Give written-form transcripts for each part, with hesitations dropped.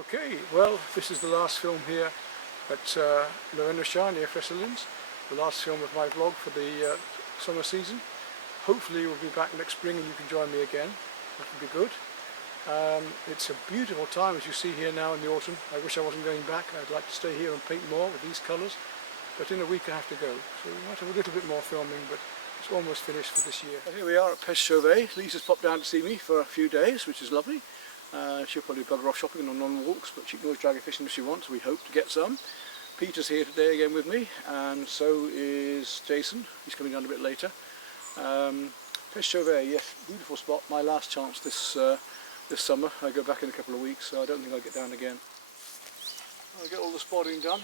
Okay, well, this is the last film here at Lowenneshaar near Fresselines, the last film of my vlog for the summer season. Hopefully we'll be back next spring and you can join me again. That would be good. It's a beautiful time, as you see here now in the autumn. I wish I wasn't going back. I'd like to stay here and paint more with these colours, but in a week I have to go. So we might have a little bit more filming, but it's almost finished for this year. And here we are at Pêche Chauvet. Lisa's popped down to see me for a few days, which is lovely. She'll probably bugger off shopping and on walks, but she can always drag her fishing if she wants. We hope to get some. Peter's here today again with me, and so is Jason. He's coming down a bit later. Pêche Chauvet, yes, beautiful spot. My last chance this summer. I go back in a couple of weeks, so I don't think I'll get down again. I'll get all the spotting done.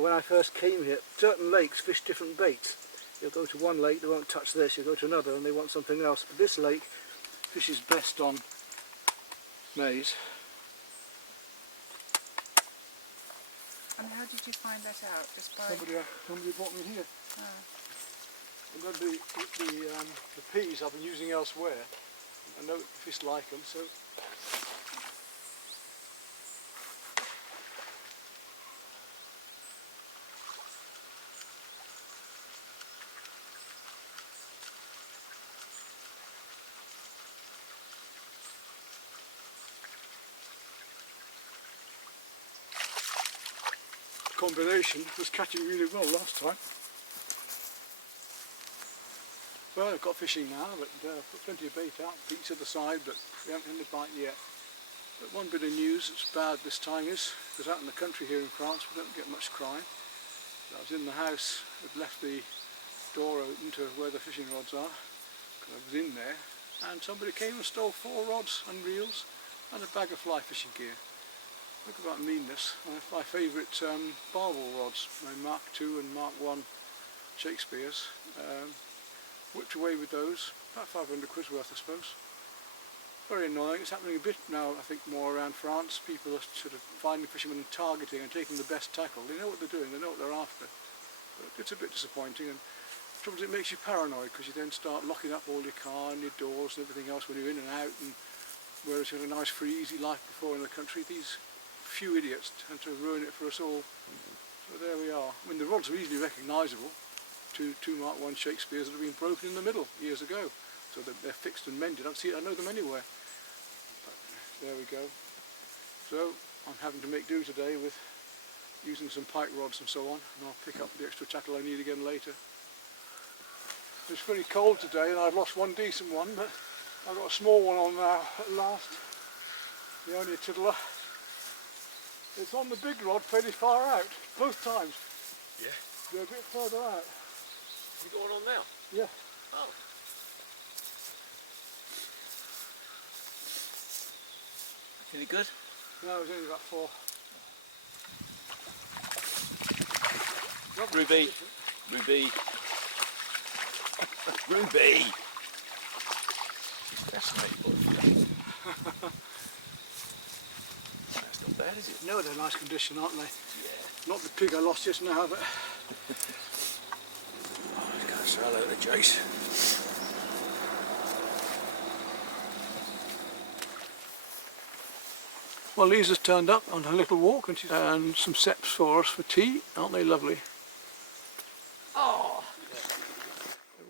When I first came here, certain lakes fish different baits. You'll go to one lake, they won't touch this, you'll go to another and they want something else. But this lake fishes best on maize. And how did you find that out? Just by... Somebody brought me here. Oh. And then the peas I've been using elsewhere, I know fish like them, so... Combination was catching really well last time. Well, I've got fishing now, but I've put plenty of bait out. Pete's at the side, but we haven't had a bite yet. But one bit of news that's bad this time is, because out in the country here in France we don't get much crime. I was in the house, I'd left the door open to where the fishing rods are, because I was in there, and somebody came and stole 4 rods and reels and a bag of fly fishing gear. Look about meanness. My favourite barbel rods, my Mark II and Mark I Shakespeare's. Whipped away with those, about 500 quid's worth I suppose. Very annoying. It's happening a bit now, I think, more around France. People are sort of finding fishermen and targeting and taking the best tackle. They know what they're doing, they know what they're after. But it's a bit disappointing, and the trouble is it makes you paranoid, because you then start locking up all your car and your doors and everything else when you're in and out, and whereas you had a nice free easy life before in the country, these few idiots tend to ruin it for us all. So there we are. I mean, the rods are easily recognisable. Two Mark I Shakespeares that have been broken in the middle years ago. So they're fixed and mended. I know them anywhere. But there we go. So I'm having to make do today with using some pike rods and so on, and I'll pick up the extra tackle I need again later. It's very cold today and I've lost one decent one, but I've got a small one on now at last. The only tiddler. It's on the big rod fairly far out, both times. Yeah? They're a bit further out. You got one on now? Yeah. Oh. Any good? No, it was only about 4. Ruby! Ruby! Ruby! She's fascinating. Not bad, is it? No, they're in nice condition, aren't they? Yeah. Not the pig I lost just now, but... Oh, let's go and say hello to Jace. Well, Lisa's turned up on her little walk, and some seps for us for tea. Aren't they lovely? Oh!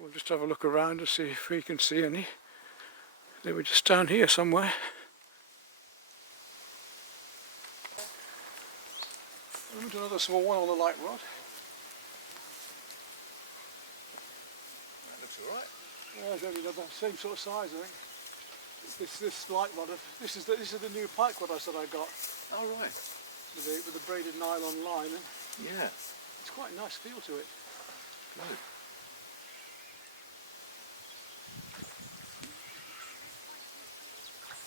We'll just have a look around to see if we can see any. They were just down here somewhere. Another small one on the light rod. That looks alright. Yeah, it's only another same sort of size, I think. This light rod. This is the new pike rod I said I got. Oh right. With the braided nylon line. And yeah. It's quite a nice feel to it. Good.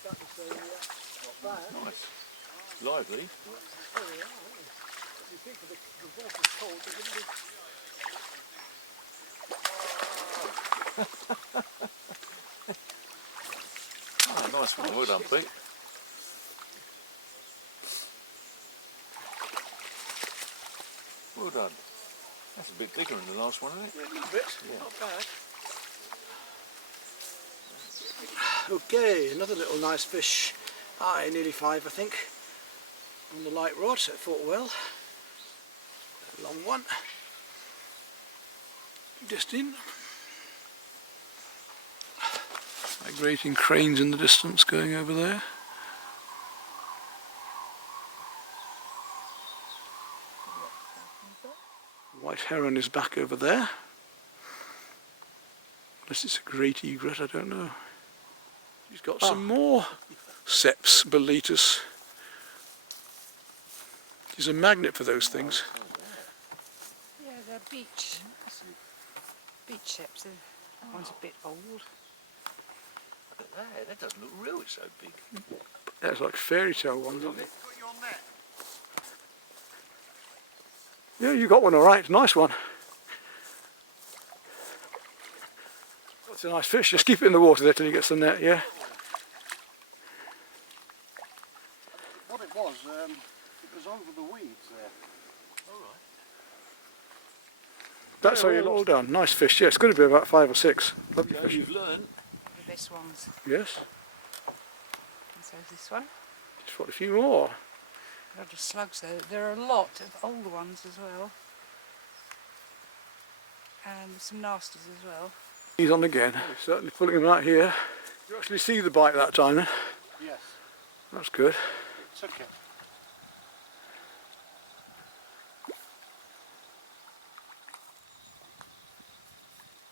That was not bad. Nice. Lively. You think the water's cold, but Oh, nice one. Well done, Pete. Well done. That's a bit bigger than the last one, isn't it? Yeah, a little bit, Yeah. not bad. Okay, another little nice fish. Aye, nearly 5 I think. On the light rod, so it fought well. A long one. Just in. Migrating cranes in the distance going over there. White heron is back over there. Unless it's a great egret, I don't know. He's got some more Seps Boletus. He's a magnet for those things. Yeah, they're beach ships. That one's a bit old. Look at that. That doesn't look real. It's so big. That's like fairy tale ones, isn't it? Got you on that. Yeah, you got one all right. Nice one. That's a nice fish. Just keep it in the water there till you get some net, yeah? What it was over the weeds there. All right. That's how you're all done. Nice fish. Yeah, it's going to be about 5 or 6. Lovely So fish. you've learned. The best ones. Yes. And so this one. Just got a few more. A lot of slugs though. There are a lot of older ones as well. And some nasties as well. He's on again. Certainly pulling him out here. You actually see the bite that time then? Yes, That's good. took it.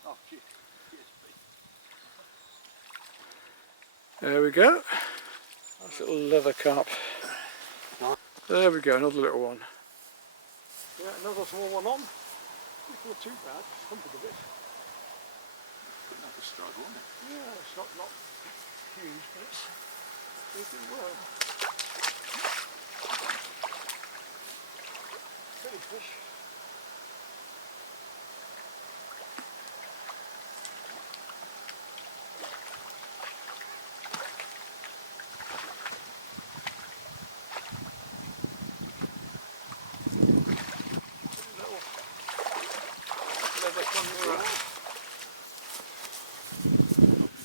Oh, gee. There we go. Nice little leather carp. There we go, another little one. Yeah, another small one on. It's not too bad, humbled a bit. Another struggle, isn't it? Yeah, it's not huge, but it's doing well. Pretty fish.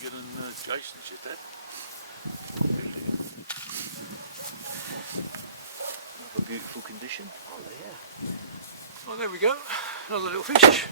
Get an Jason shit that. Another beautiful condition. Oh, yeah. Oh, there we go. Another little fish.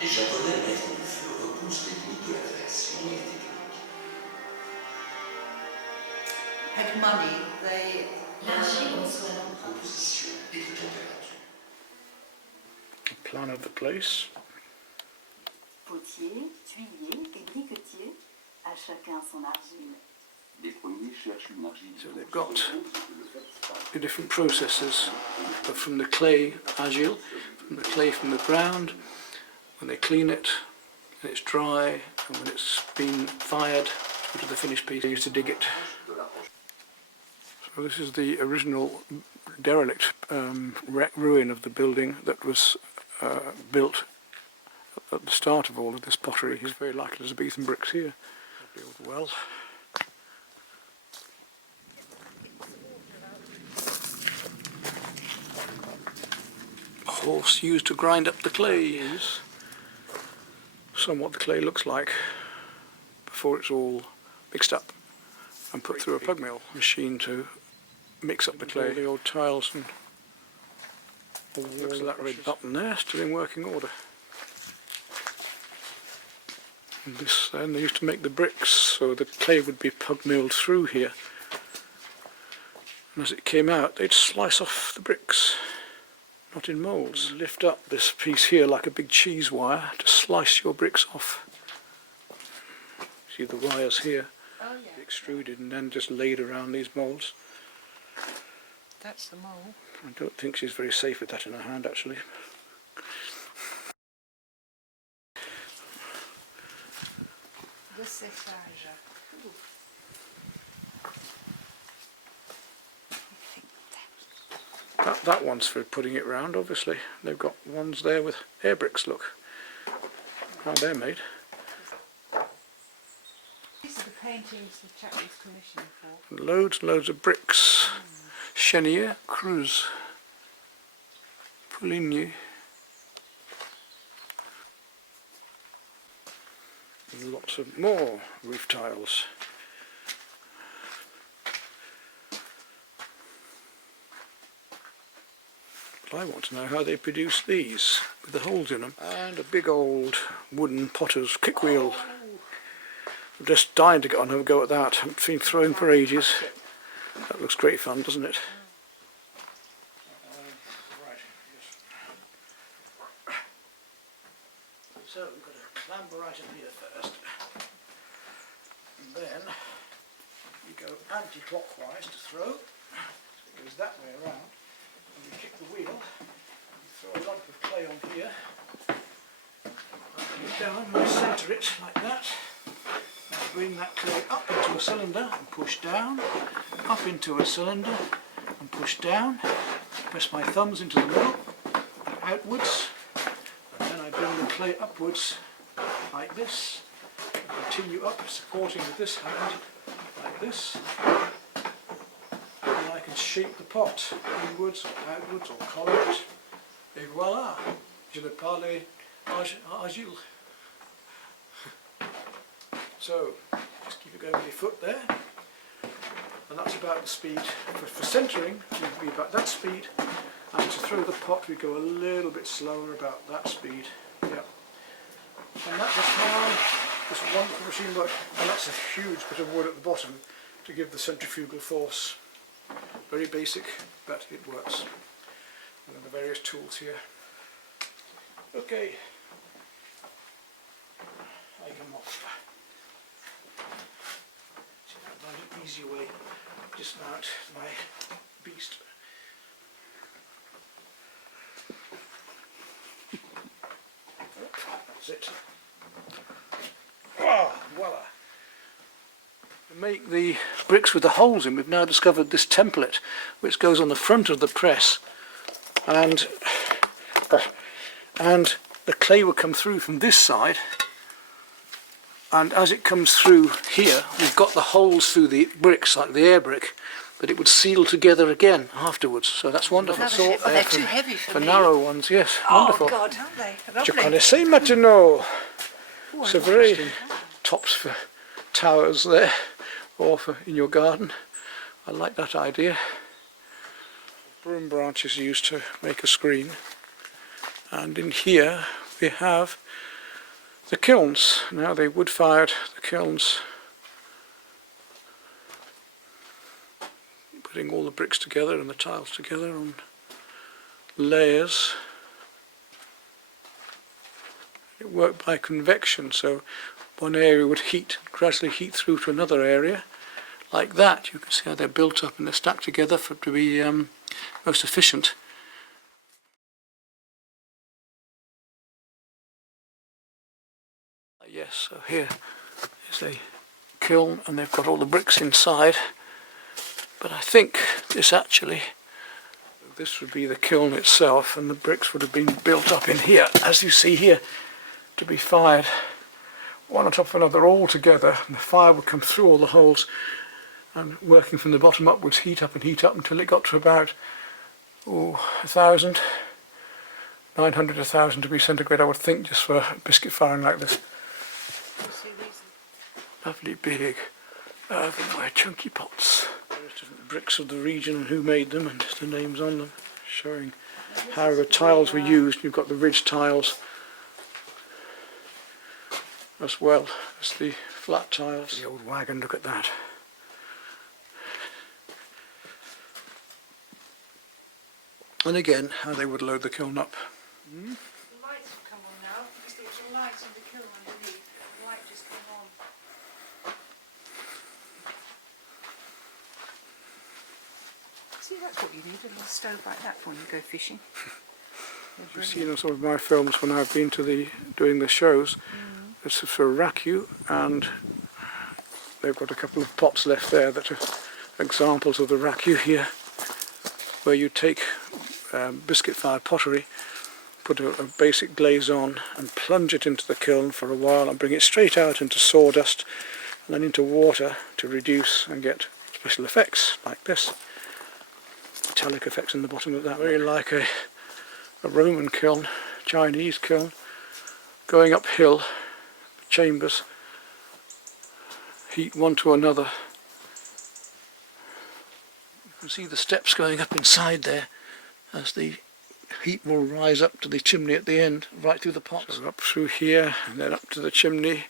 Les Japonais maîtres du feu repoussent les limites de la création et technique. Had money, they L'argile reçoit la composition et de température. Plan of the place. Potier, tuilier et briquetier, à chacun son argile. Les premiers cherchent une argile. So they've got the different processes from the clay agile, from the clay from the ground, when they clean it and it's dry, and when it's been fired, go to the finished piece, they used to dig it. So this is the original derelict ruin of the building that was built at the start of all of this pottery. It's very likely there's a beat and bricks here. Lovely old well. A horse used to grind up the clay is somewhat the clay looks like before it's all mixed up and put through a pug mill machine to mix up the clay. The old tiles and looks at that red button there, still in working order. And this then they used to make the bricks, so the clay would be pug milled through here. And as it came out, they'd slice off the bricks, not in moulds. Lift up this piece here like a big cheese wire to slice your bricks off. See the wires here, Oh yeah. extruded and then just laid around these moulds. That's the mole. I don't think she's very safe with that in her hand, actually. The séchage. That one's for putting it round, obviously. They've got ones there with hair bricks, look. How they're made. These are the paintings the chap was commissioned for. And loads and loads of bricks. Chenier, Creuse, Pouligny. And lots of more roof tiles. But I want to know how they produce these with the holes in them. And a big old wooden potter's kick wheel. I'm just dying to get on and have a go at that. I've been throwing for ages. That looks great fun, doesn't it? Right, yes. So we've got to clamber right in here first. And then you go anti-clockwise to throw. So it goes that way around. And we kick the wheel. You throw a lump of clay on here. And it down and centre it like that. Bring that clay up into a cylinder and push down, up into a cylinder and push down, press my thumbs into the middle and outwards, and then I bring the clay upwards like this, and continue up, supporting with this hand like this, and I can shape the pot inwards or outwards or collar it, et voila, je ne parle agile. So, just keep it going with your foot there, and that's about the speed. For centering, it would be about that speed, and to throw the pot we go a little bit slower, about that speed. Yeah. And that is how this wonderful machine works, and that's a huge bit of wood at the bottom to give the centrifugal force. Very basic, but it works. And then the various tools here. Okay, I come off. Find an easy way to dismount my beast. That's it. Oh, voila! To make the bricks with the holes in, we've now discovered this template which goes on the front of the press, and the clay will come through from this side. And as it comes through here, we've got the holes through the bricks, like the air brick, but it would seal together again afterwards. So that's wonderful. Oh, they're too heavy for me. narrow ones, yes. Wonderful. Oh God, aren't they? Je Lovely. connaissais maintenant. Oh, So very interesting. Tops for towers there, or for in your garden. I like that idea. Broom branches used to make a screen. And in here we have the kilns. Now they wood-fired the kilns, putting all the bricks together and the tiles together on layers. It worked by convection, so one area would gradually heat through to another area, like that. You can see how they're built up and they're stacked together to be most efficient. Yes, so here is a kiln and they've got all the bricks inside, but I think this would be the kiln itself, and the bricks would have been built up in here, as you see here, to be fired one on top of another all together, and the fire would come through all the holes and working from the bottom upwards heat up until it got to about 1,000, 900, 1,000 degrees centigrade, I would think, just for biscuit firing like this. Lovely big earthenware chunky pots. Various different bricks of the region and who made them and the names on them, showing how the tiles were used. You've got the ridge tiles as well as the flat tiles. The old wagon, look at that. And again, how they would load the kiln up. The lights have come on now, because there was a light in the kiln underneath. The light just came on. See That's what you need, a little stove like that when you go fishing. You've seen on some of my films when I've been to doing the shows. This is for raku, and they've got a couple of pots left there that are examples of the raku here, where you take biscuit-fired pottery, put a basic glaze on and plunge it into the kiln for a while and bring it straight out into sawdust and then into water to reduce and get special effects like this. Metallic effects in the bottom of that, very like a Roman kiln, Chinese kiln, going uphill, chambers, heat one to another. You can see the steps going up inside there as the heat will rise up to the chimney at the end, right through the pots. So up through here and then up to the chimney,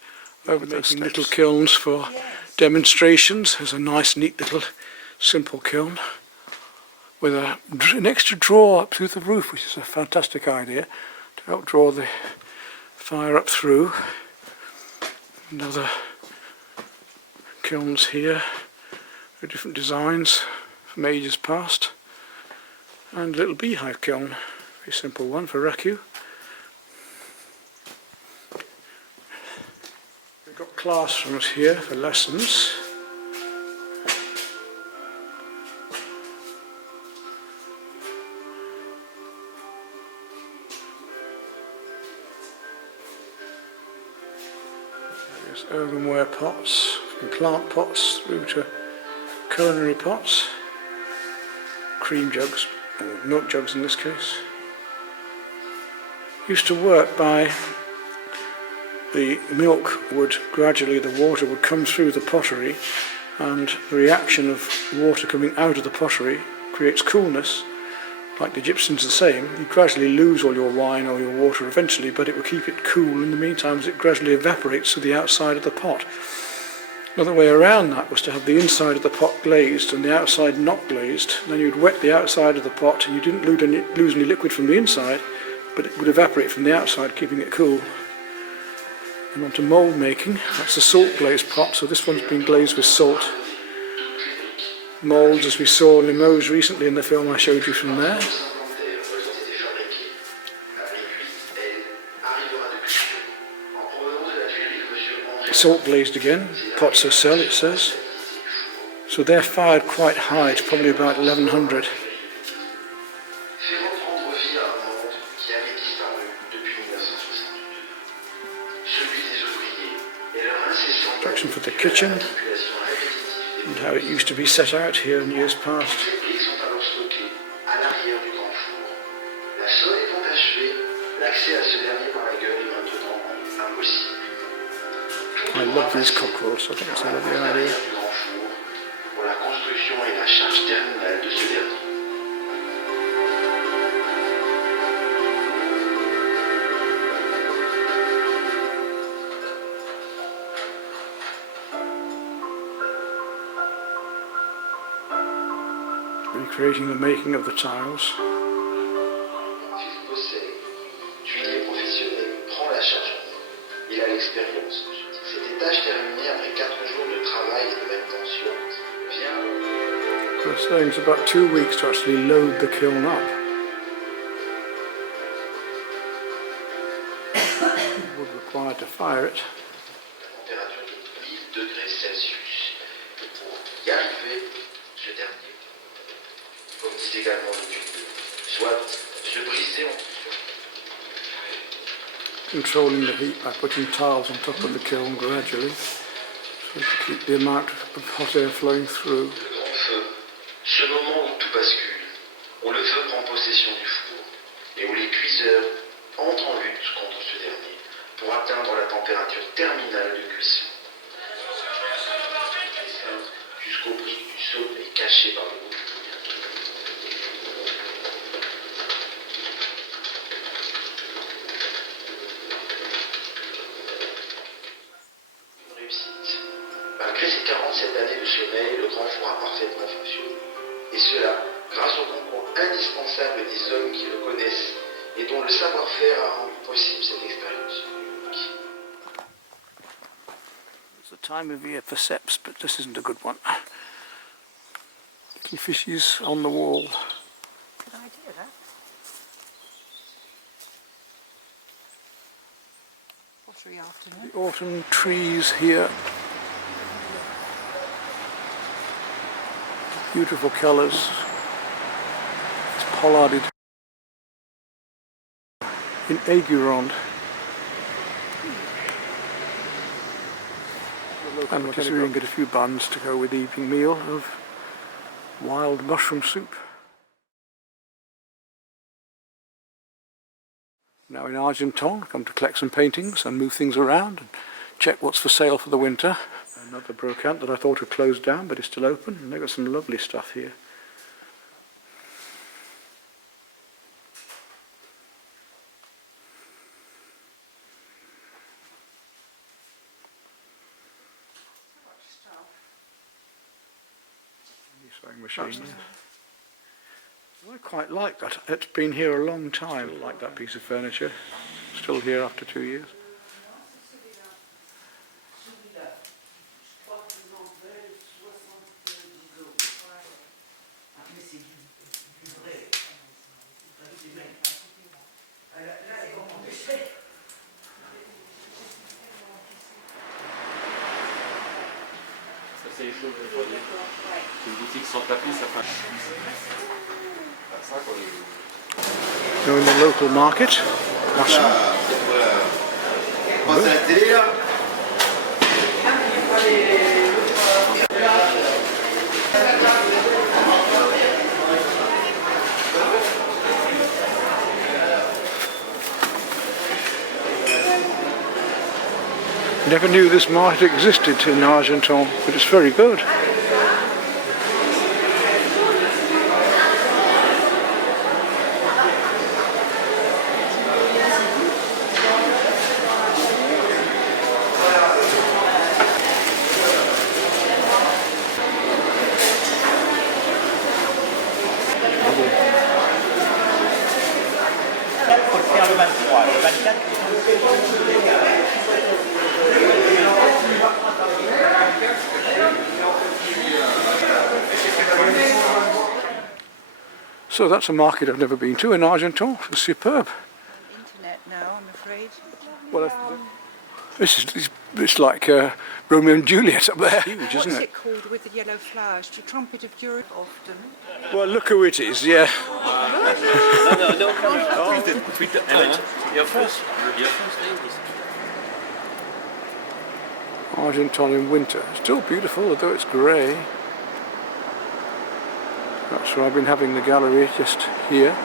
over making little kilns for demonstrations. There's a nice neat little simple kiln with an extra draw up through the roof, which is a fantastic idea to help draw the fire up through. Another kilns here with different designs from ages past, and a little beehive kiln, very simple one for raku. We've got classrooms here for lessons. Earthenware pots, from plant pots through to culinary pots, cream jugs, or milk jugs in this case. Used to work by the milk would gradually, the water would come through the pottery, and the reaction of water coming out of the pottery creates coolness. Like the Egyptians the same, you gradually lose all your wine or your water eventually, but it will keep it cool in the meantime as it gradually evaporates to the outside of the pot. Another way around that was to have the inside of the pot glazed and the outside not glazed. Then you'd wet the outside of the pot and you didn't lose any liquid from the inside, but it would evaporate from the outside, keeping it cool. And on to mould making. That's a salt glazed pot, so this one's been glazed with salt. Moulds, as we saw in Limoges recently in the film I showed you from there. Salt glazed again, pots of cell it says. So they're fired quite high, to probably about 1100. Instruction for the kitchen and how it used to be set out here in years past. I love these cockerels, I think it's a lovely idea. Recreating the making of the tiles. So it's saying it's about 2 weeks to actually load the kiln up. Wood required to fire it. Controlling the heat by putting tiles on top of the kiln gradually, so to keep the amount of hot air flowing through. Ce moment où tout bascule, où le feu prend possession du four et où les cuiseurs entrent en lutte contre ce dernier pour atteindre la température terminale de cuisson. Jusqu'au brique du sommet caché par le bout. Une réussite. Malgré ses 47 années de sommeil, le grand four a parfaitement fonctionné. Et cela grâce au concours indispensable des hommes qui le connaissent et dont le savoir-faire a rendu possible cette expérience unique. It's the time of year for seps, but this isn't a good one. Sticky fishes on the wall. Good idea, that. Pottery afternoon. The autumn trees here. Beautiful colours. It's pollarded in Aiguronde. And we're considering get a few buns to go with the evening meal of wild mushroom soup. Now in Argenton, come to collect some paintings and move things around and check what's for sale for the winter. Another brocante that I thought had closed down, but it's still open, and they've got some lovely stuff here. Sewing machine. I quite like that. It's been here a long time. I like that piece of furniture. Still here after 2 years. C'est les choses de foyer. C'est une boutique sans tapis, ça fait ça quoi. Now in the local market. Passe à la télé là. Never knew this market existed in Argenton, but it's very good. So that's a market I've never been to in Argenton. It's superb. Internet now, I'm afraid. Well, it's like Romeo and Juliet up there. Huge, What's isn't it? it called with the yellow flowers? The trumpet of Europe often. Well, look who it is, yeah. Your first name is Argenton in winter. Still beautiful, although it's grey. That's where I've been having the gallery just here.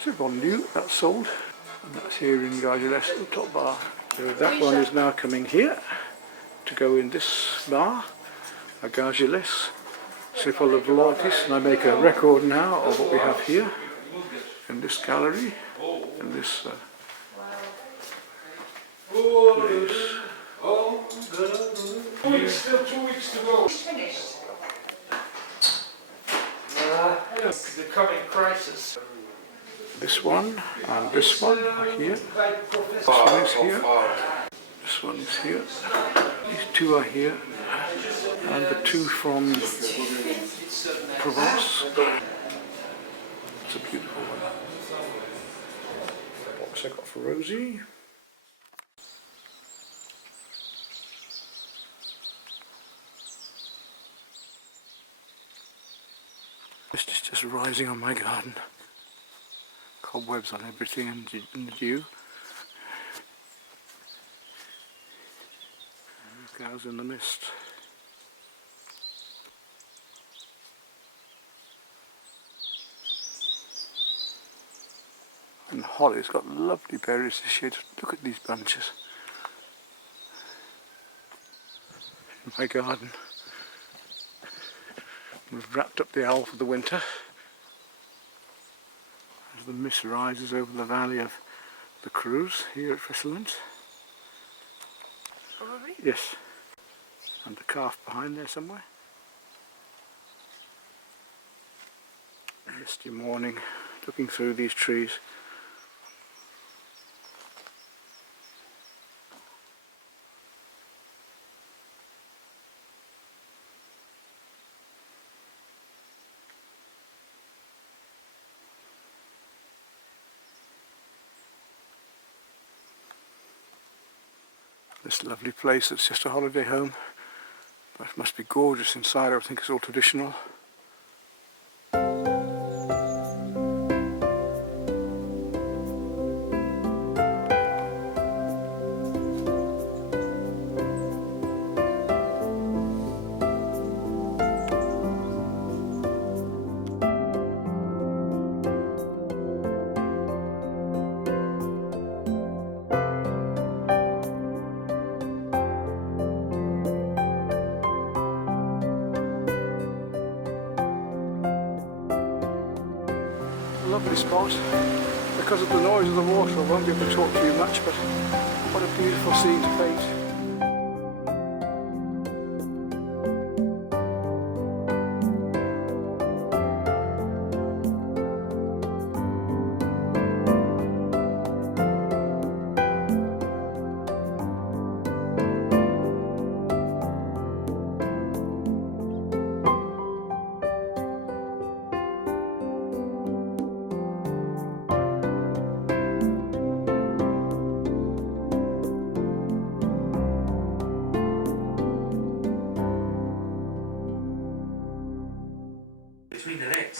So one new, that's sold. And that's here in Gargiles, the top bar. So that one is now coming here to go in this bar, a Gargiles, full of varieties. And I make a record now of what we have here in this gallery, in this place. Still 2 weeks to go. It's finished. The coming crisis. This one and this one are here. This one is here. This one is here. These two are here. And the two from Provence. It's a beautiful one. The box I got for Rosie. Mist is just rising on my garden. Cobwebs on everything and the dew. And cows in the mist. And the holly's got lovely berries this year. Just look at these bunches in my garden. We've wrapped up the owl for the winter. the mist rises over the valley of the Creuse here at Fresselines. Probably. Yes. And the calf behind there somewhere. A misty morning, looking through these trees. This lovely place, it's just a holiday home, but it must be gorgeous inside. I think it's all traditional. Lovely spot. Because of the noise of the water I won't be able to talk to you much, but what a beautiful scene to paint.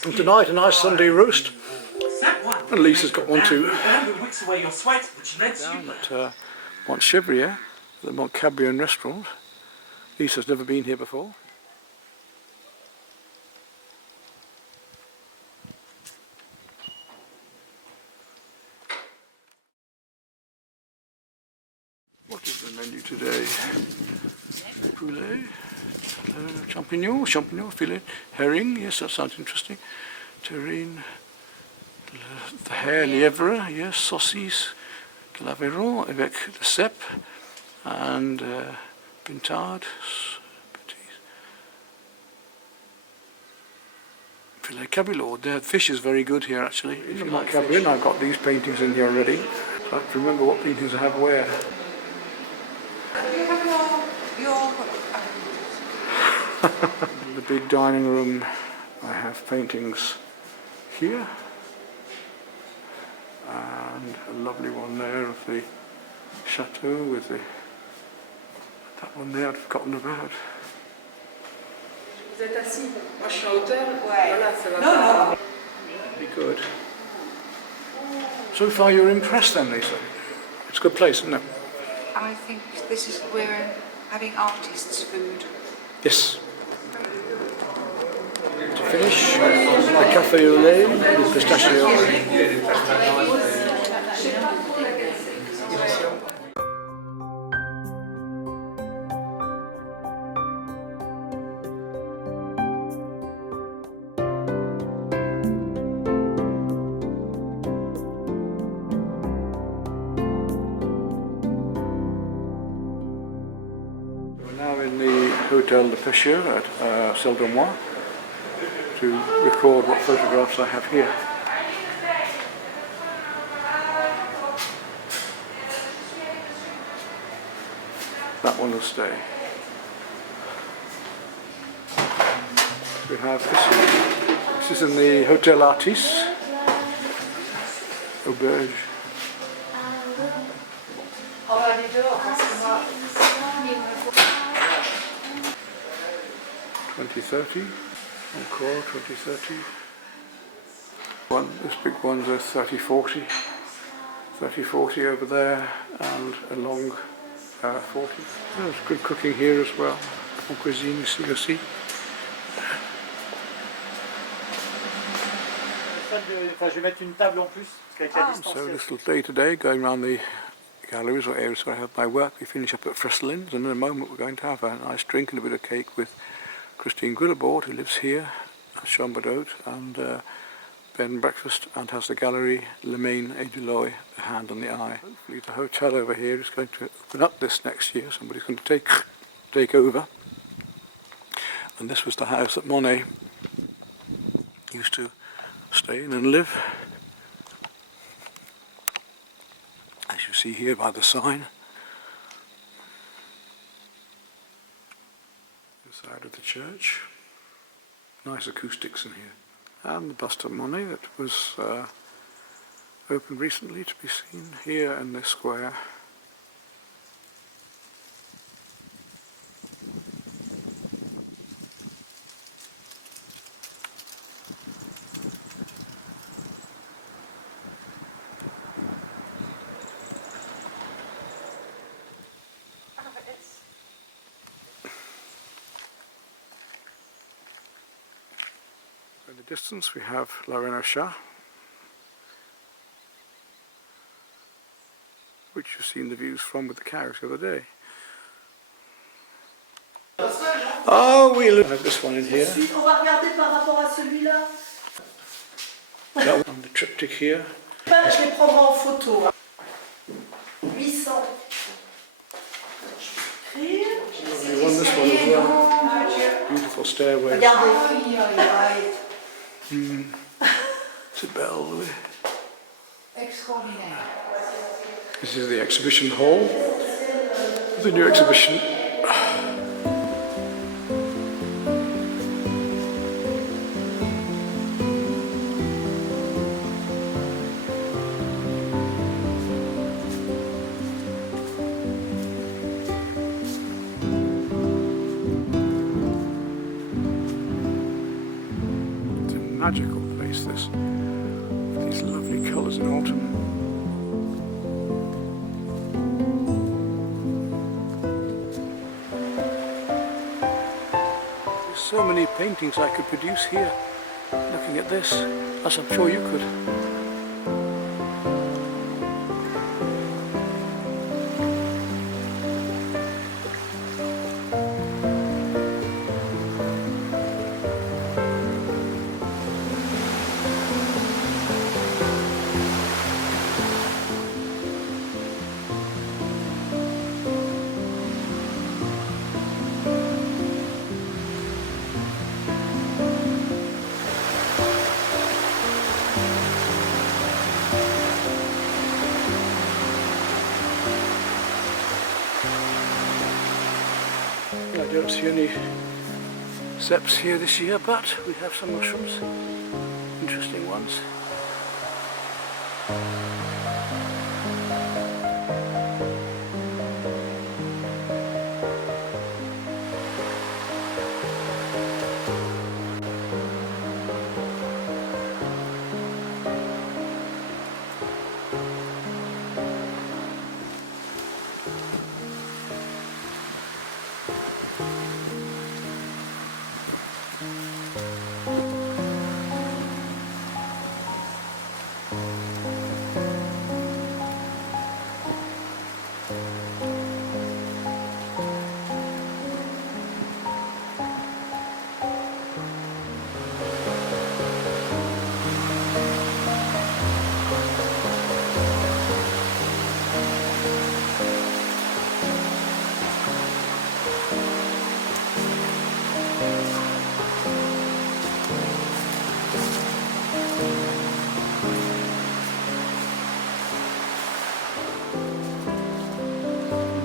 And tonight a nice Sunday roast. And Lisa's got one too. Down at Montchevrier, the Montcabrian restaurant. Lisa's never been here before. What is the menu today? Poulet, champignon filet, herring, yes, that sounds interesting. Terrine, the hare lièvre, yes, saucisse, de l'Aveyron avec le cèpe, and pintade, filet cabillaud. The fish is very good here actually. If you like cabillaud, I've got these paintings in here already. So I have to remember what paintings I have where. The big dining room, I have paintings here, and a lovely one there of the chateau with that one there I'd forgotten about. Vous êtes assis, moi je suis en hauteur, voilà, ça va pas. Very good. So far you're impressed then, Lisa? It's a good place, isn't it? I think this is where we're having artists' food. Yes. To finish, a café au lait with pistachio. We're now in the Hotel de Pêcheur at Celle-de-Moi to record what photographs I have here. That one will stay. We have this is in the Hotel Artis, Auberge. 2030, encore 2030. This big one's a 3040. 3040 over there, and a long 40. There's good cooking here as well. En cuisine ici aussi. So this little day today, going around the galleries or areas where I have my work. We finish up at Fresselines, and in a moment we're going to have a nice drink and a bit of cake with Christine Guillebord, who lives here at Chambordot, and bed and breakfast and has the gallery Le Main et de l'Oeil, the hand on the eye. Hopefully the hotel over here is going to open up this next year. Somebody's going to take over. And this was the house that Monet used to stay in and live. As you see here by the sign. Inside of the church. Nice acoustics in here. And the bust of Monet that was opened recently to be seen here in this square. In the distance we have La Renaissance, which you've seen the views from with the carriage the other day. Oh, we'll have this one in here. On va regarder par rapport à celui-là. That one on the triptych here. Je les prendrai en photo. 800. Lovely one, this one as well. Beautiful stairway. Regardez. It's a bell, Louis. Extraordinaire. This is the exhibition hall. The new exhibition. It's a magical place, this. With these lovely colours in autumn. So many paintings I could produce here, looking at this, as I'm sure you could. I don't see any seps here this year, but we have some mushrooms, interesting ones.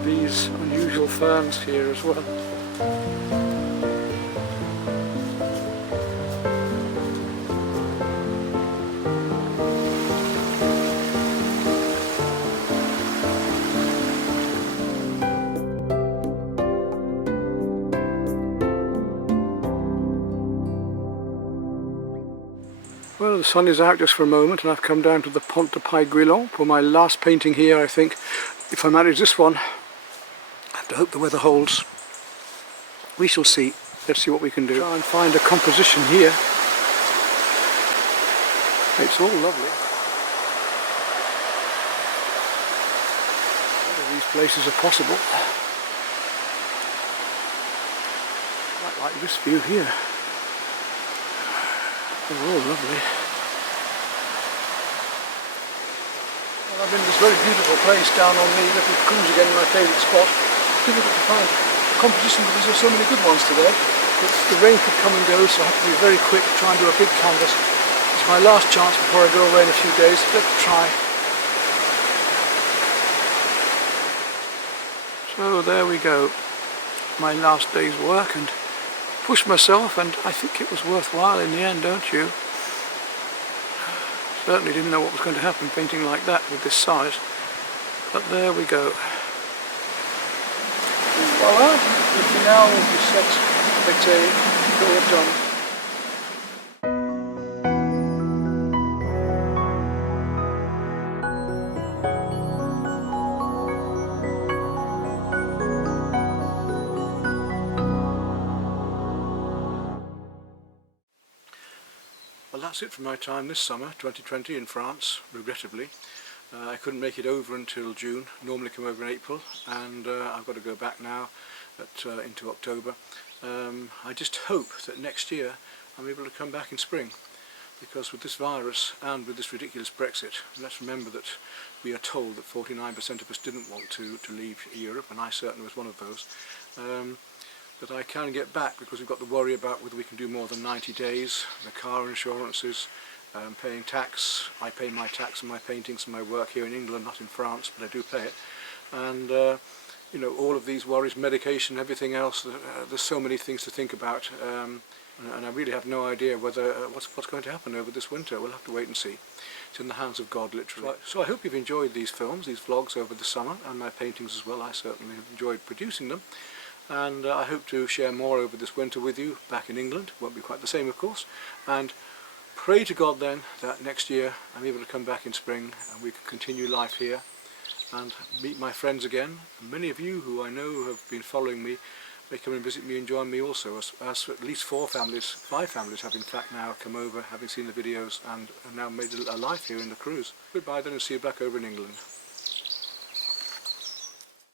These unusual ferns here as well. Well, the sun is out just for a moment and I've come down to the Pont de Paille-Guillon for my last painting here, I think. If I manage this one, I have to hope the weather holds. We shall see. Let's see what we can do. Try and find a composition here. It's all lovely. None of these places are possible. Quite like this view here. They're all lovely. I'm in this very beautiful place down on the little Creuse again, my favourite spot. Difficult to find composition because there's so many good ones today. The rain could come and go, so I have to be very quick, try and do a big canvas. It's my last chance before I go away in a few days. Let's try. So there we go, my last day's work, and pushed myself, and I think it was worthwhile in the end, don't you? Certainly didn't know what was going to happen painting like that with this size, but there we go. Voila, the finale will be set, it's all done. Well, that's it for my time this summer, 2020 in France, regrettably. I couldn't make it over until June, normally come over in April, and I've got to go back now into October. I just hope that next year I'm able to come back in spring, because with this virus and with this ridiculous Brexit, let's remember that we are told that 49% of us didn't want to leave Europe, and I certainly was one of those. That I can get back because we've got to worry about whether we can do more than 90 days, the car insurances, paying tax. I pay my tax on my paintings and my work here in England, not in France, but I do pay it. And you know, all of these worries, medication, everything else, there's so many things to think about, and I really have no idea whether what's going to happen over this winter. We'll have to wait and see. It's in the hands of God, literally. So I hope you've enjoyed these films, these vlogs over the summer, and my paintings as well. I certainly have enjoyed producing them. And I hope to share more over this winter with you back in England. Won't be quite the same, of course, and pray to God then that next year I'm able to come back in spring and we can continue life here and meet my friends again. And many of you who I know have been following me may come and visit me and join me also, as at least 5 families have in fact now come over, having seen the videos, and now made a life here in the Creuse. Goodbye then, and see you back over in England.